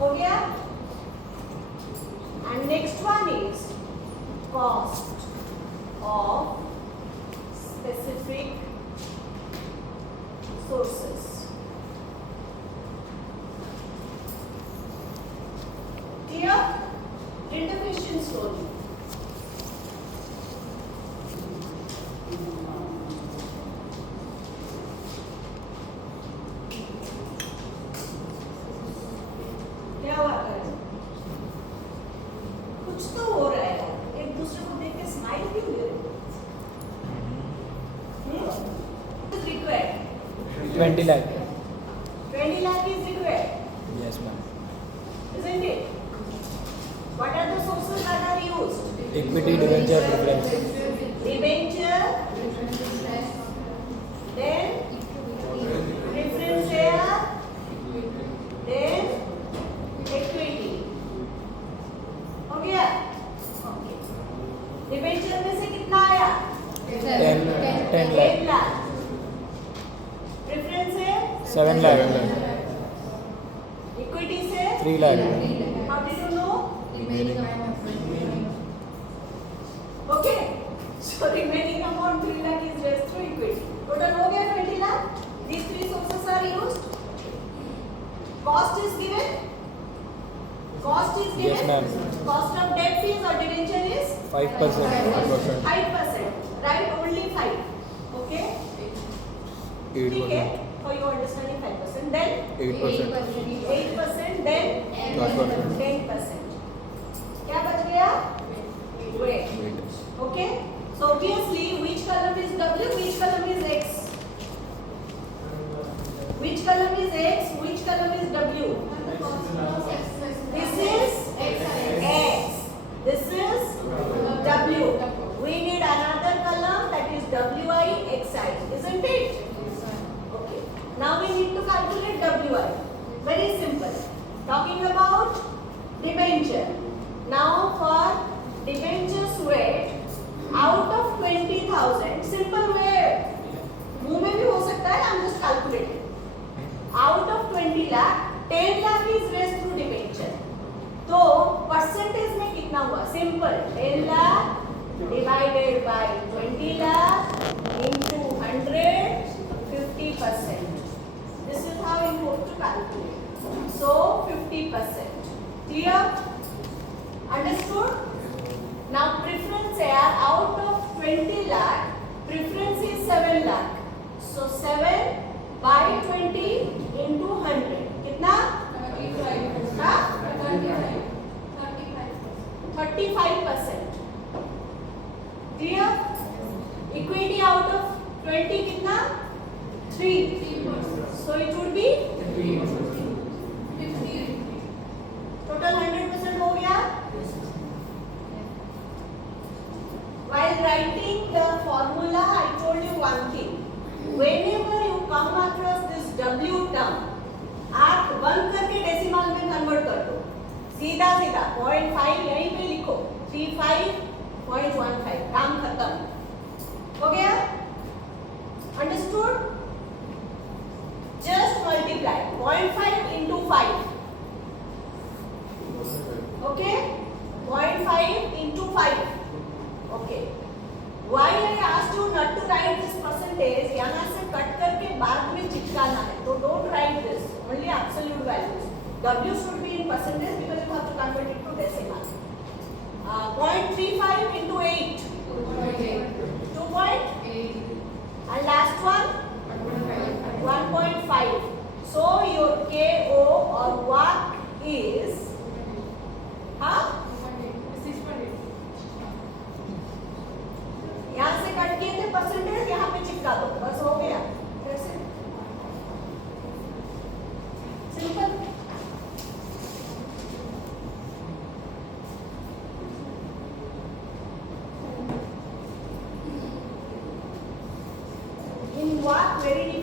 हो गया. And next one is cost of specific sources. Clear? Intervention slowly. क्या हुआ है? कुछ तो हो रहा है. एक दूसरे को देख के स्माइल क्यों दे रहे हो? Is required. 20 lakh. 20 lakh is required, Yes, ma'am. isn't it? What are the sources that are used? Equity, debenture, preference. Debenture, then preference share, then equity. हो गया? Okay. Debenture में से कितना आया? 10 lakh. 8 लाख. Preference से 7 lakh. equity से 3 lakh. how did you know? Okay. So remaining amount 3 lakh is raised through equity. Total हो गया 20 lakh. These three sources are used. Cost is given. Cost is given. Yes, ma'am. Cost of debt is or debenture is 5%. 5%. Right? Only 5. Okay. ठीक है. For your understanding 5%. Then 8%. 8%. Then 10%. 10%. क्या बच गया? Weight. Okay. So obviously, which column is W? Which column is X? Which column is X? Which column is W? This is X. This is W. We need another column that is WI XI, isn't it? Okay. Now we need to calculate WI. Very simple. Talking about debenture. Now for debentures weight out of 20,000, simple way. मुंह में भी हो सकता है. I'm just calculating. Out of 20 lakh, 10 lakh is raised through debenture. तो percentage में कितना हुआ? Simple. 10 lakh divided by 20 lakh into 100, 50%. This is how you have to calculate. So 50%. Clear? Understood? Now preference share out of 20 lakh, preference is 7 lakh. So 7 by 20 into 100. कितना? 35%. Clear? Equity out of 20 कितना? 3. So it would be total 100% हो गया. While writing the formula, I told you one thing. Whenever you come across this W term, आप बंद करके decimal में convert कर दो. सीधा सीधा 0.5 यहीं पे लिखो. 35.15. काम खत्म. हो गया? Understood? Just multiply 0.5 into 5. Okay? 0.5 into 5. Okay. Why I asked you not to write this percentage? यहाँ से कट करके बाद में चिपकाना है. तो don't write this. Only absolute values. W should be in percentage because you have to convert it to decimal. 0.35 into 8. 2.8. And last one? 1.5. So your KO or what is? Huh? यहाँ से cut किए थे percentage, यहाँ पे चिपका दो. बस हो गया. सिंपल. In what very